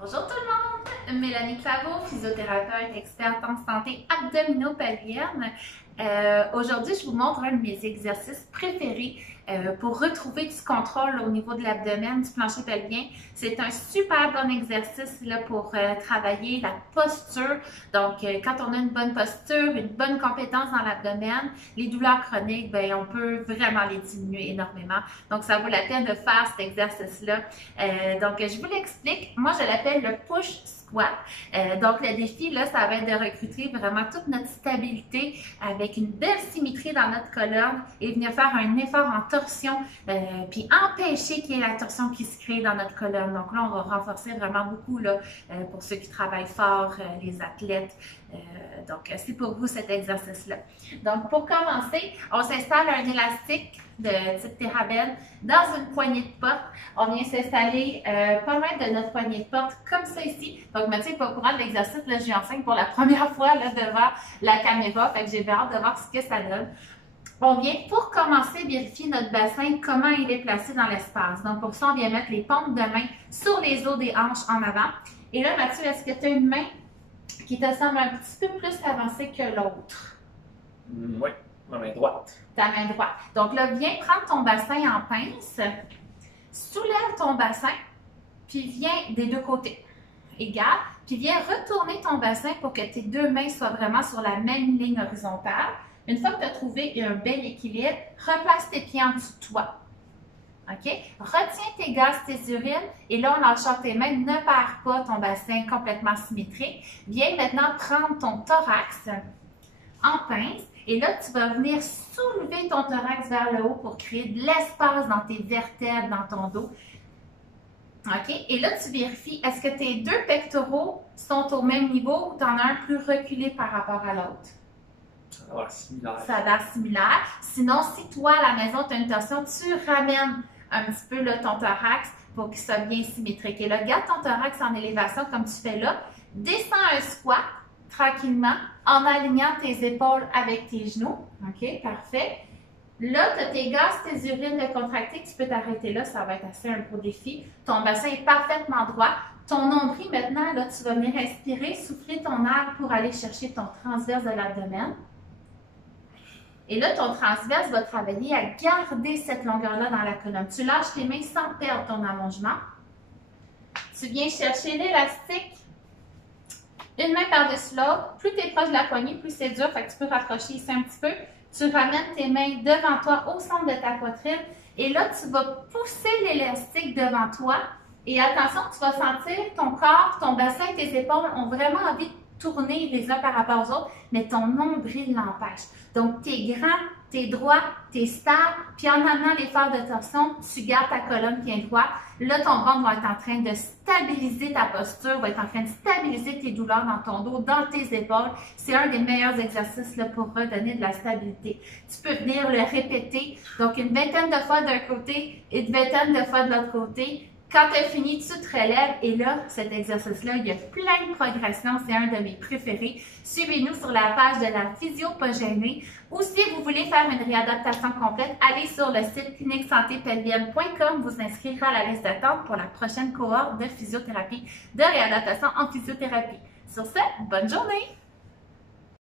Bonjour tout le monde! Mélanie Claveau, physiothérapeute experte en santé abdominopelvienne. Aujourd'hui, je vous montre un de mes exercices préférés pour retrouver du contrôle au niveau de l'abdomen, du plancher pelvien. C'est un super bon exercice là, pour travailler la posture. Donc, quand on a une bonne posture, une bonne compétence dans l'abdomen, les douleurs chroniques, bien, on peut vraiment les diminuer énormément. Donc, ça vaut la peine de faire cet exercice-là. Donc, je vous l'explique. Moi, je l'appelle le push squat. Donc, le défi, là, ça va être de recruter vraiment toute notre stabilité avec une belle symétrie dans notre colonne et venir faire un effort en torsion, puis empêcher qu'il y ait la torsion qui se crée dans notre colonne. Donc là, on va renforcer vraiment beaucoup là, pour ceux qui travaillent fort, les athlètes. Donc, c'est pour vous cet exercice-là. Donc, pour commencer, on s'installe un élastique de type Therabelle dans une poignée de porte. On vient s'installer pas loin de notre poignée de porte, comme ça ici. Donc, Mathieu n'est pas au courant de l'exercice. Là, je lui enseigne pour la première fois là, devant la caméra. Fait que j'ai hâte de voir ce que ça donne. On vient, pour commencer, vérifier notre bassin, comment il est placé dans l'espace. Donc, pour ça, on vient mettre les paumes de main sur les os des hanches en avant. Et là, Mathieu, est-ce que tu as une main qui te semble un petit peu plus avancée que l'autre? Oui, ma main droite. Ta main droite. Donc là, viens prendre ton bassin en pince, soulève ton bassin, puis viens des deux côtés, égal, puis viens retourner ton bassin pour que tes deux mains soient vraiment sur la même ligne horizontale. Une fois que tu as trouvé un bel équilibre, replace tes pieds en dessous de toi. OK? Retiens tes gaz, tes urines, et là, en lâchant tes mains, ne perds pas ton bassin complètement symétrique. Viens maintenant prendre ton thorax en pince, et là, tu vas venir soulever ton thorax vers le haut pour créer de l'espace dans tes vertèbres, dans ton dos. OK? Et là, tu vérifies, est-ce que tes deux pectoraux sont au même niveau ou tu en as un plus reculé par rapport à l'autre? Ça a l'air similaire. Ça a l'air similaire. Sinon, si toi, à la maison, tu as une torsion, tu ramènes un petit peu là, ton thorax pour qu'il soit bien symétrique. Et là, garde ton thorax en élévation comme tu fais là. Descends un squat tranquillement en alignant tes épaules avec tes genoux. OK, parfait. Là, tu as tes gaz, tes urines de contracter. Tu peux t'arrêter là, ça va être assez un gros défi. Ton bassin est parfaitement droit. Ton nombril, maintenant, là, tu vas venir respirer, souffler ton air pour aller chercher ton transverse de l'abdomen. Et là, ton transverse va travailler à garder cette longueur-là dans la colonne. Tu lâches tes mains sans perdre ton allongement. Tu viens chercher l'élastique, une main par-dessus l'autre. Plus tu es proche de la poignée, plus c'est dur, fait que tu peux rapprocher ici un petit peu. Tu ramènes tes mains devant toi, au centre de ta poitrine. Et là, tu vas pousser l'élastique devant toi. Et attention, tu vas sentir ton corps, ton bassin, tes épaules ont vraiment envie de tourner les uns par rapport aux autres, mais ton nombril l'empêche. Donc, tu es grand, tu es droit, tu es stable, puis en amenant l'effort de torsion, tu gardes ta colonne bien droite. Là, ton ventre va être en train de stabiliser ta posture, va être en train de stabiliser tes douleurs dans ton dos, dans tes épaules. C'est un des meilleurs exercices là, pour redonner de la stabilité. Tu peux venir le répéter, donc une vingtaine de fois d'un côté et une vingtaine de fois de l'autre côté. Quand tu as fini, tu te relèves et là, cet exercice-là, il y a plein de progressions. C'est un de mes préférés. Suivez-nous sur la page de la Physio Pas Gênée. Ou si vous voulez faire une réadaptation complète, allez sur le site cliniquesantépelvienne.com, vous inscrire à la liste d'attente pour la prochaine cohorte de physiothérapie, de réadaptation en physiothérapie. Sur ce, bonne journée!